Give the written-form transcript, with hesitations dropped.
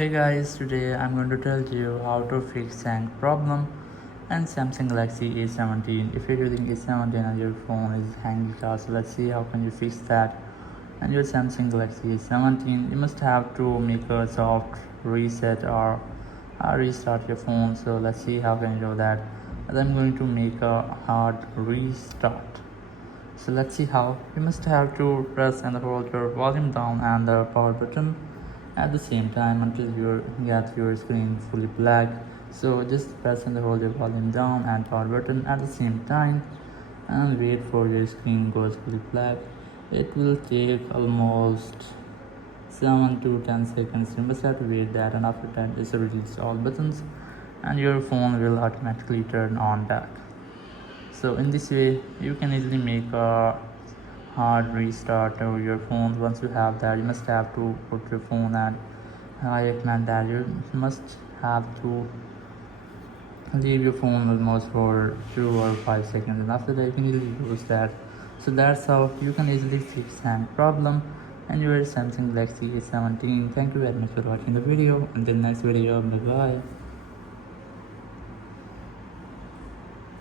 Hey guys, today I'm going to tell you how to fix hang problem and Samsung Galaxy A17. If you're using A17 and your phone is hanging, so let's see how can you fix that. And your Samsung Galaxy A17, you must have to make a soft reset or restart your phone. So let's see how can you do that. And I'm going to make a hard restart. So let's see how. You must have to press and hold your volume down and the power button at the same time until you get your screen fully black. So just press and hold your volume down and power button at the same time and wait for your screen goes fully black. It will take almost 7 to 10 seconds. You must have to wait that, and after that just release all buttons and your phone will automatically turn on back. So in this way you can easily make a hard restart of your phone. Once you have that, you must have to put your phone, and I recommend that you must have to leave your phone almost for 2 or 5 seconds, and after that you can easily use that. So that's how you can easily fix hang problem and your Samsung Galaxy A17. Thank you very much for watching the video. Until next video, bye bye.